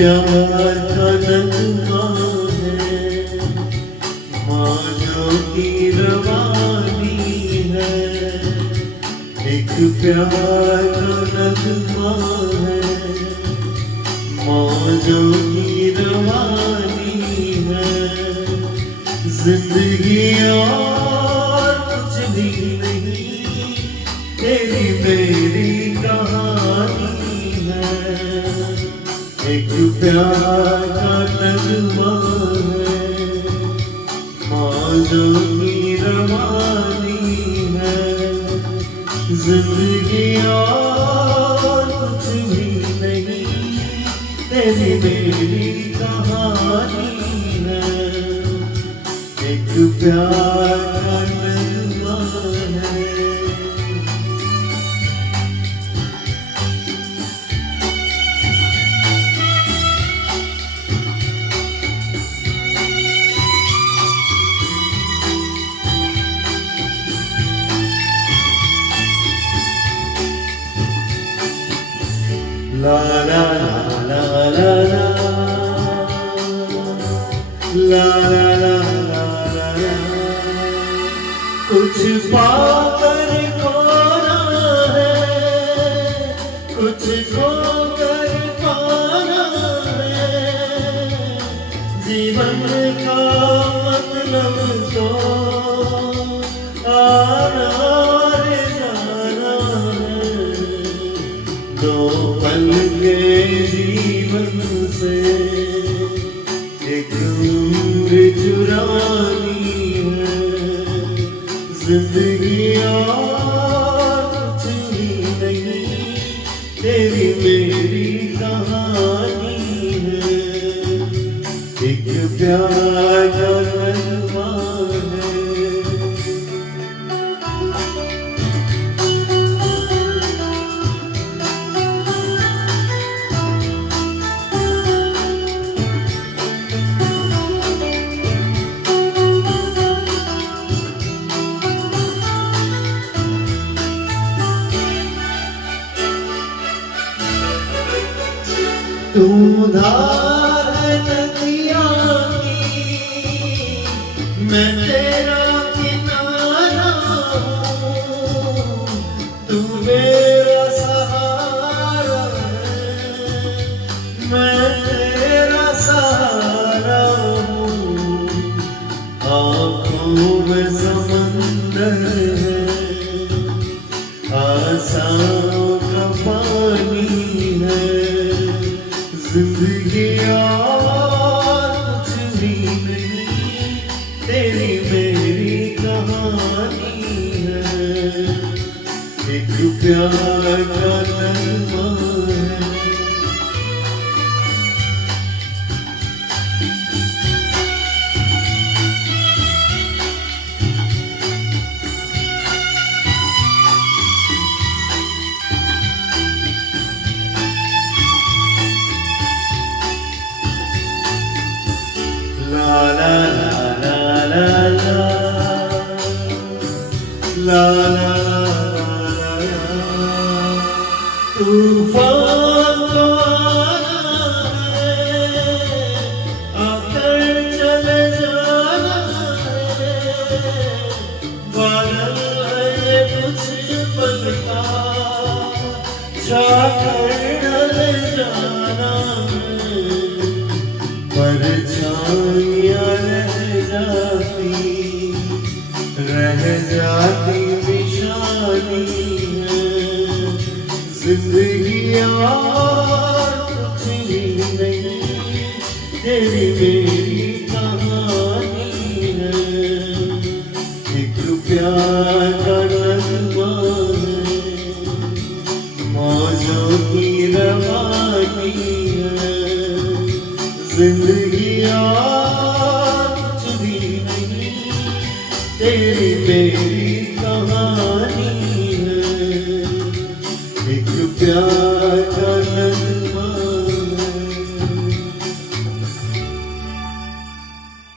प्यार का नगमा है, मौजों की रवानी है। एक प्यार का नगमा है, मौजों की रवानी है। जिंदगी और कुछ भी नहीं, तेरी मेरी कहानी है। एक प्यार का नगमा है, मौजों की रवानी है। जिंदगी और कुछ भी नहीं, तेरी मेरी कहानी है। एक प्यार का नगमा है। La la la la la la la la la la la। कुछ पाकर खोना है, कुछ खोकर पाना है। जीवन का मतलब तो आना और जाना है। दो पल के जीवन से एक उम्र चुरानी है। जिंदगी और कुछ भी नहीं, तेरी मेरी कहानी है। एक प्यार का नगमा है। तू धार है नदिया की, मैं तेरा किनारा हूँ। तू मेरा सहारा है, मैं तेरा सहारा हूँ। आँखों में समंदर है, आशाओं का पानी है। जिंदगी और कुछ भी नहीं, तेरी मेरी कहानी है। एक प्यार का नगमा है। La la la la la la la la la la। तूफान तो आना है, आकर चले जाना है। बादल है कुछ पल का, छाकर ढल जाना है। परछाइयाँ रह जाती निशानी है। जिंदगी और कुछ भी नहीं, तेरी मेरी कहानी है। एक प्यार का नगमा है, मौजों की रवानी है। जिंदगी और कुछ भी नहीं, तेरी मेरी कहानी है। एक प्यार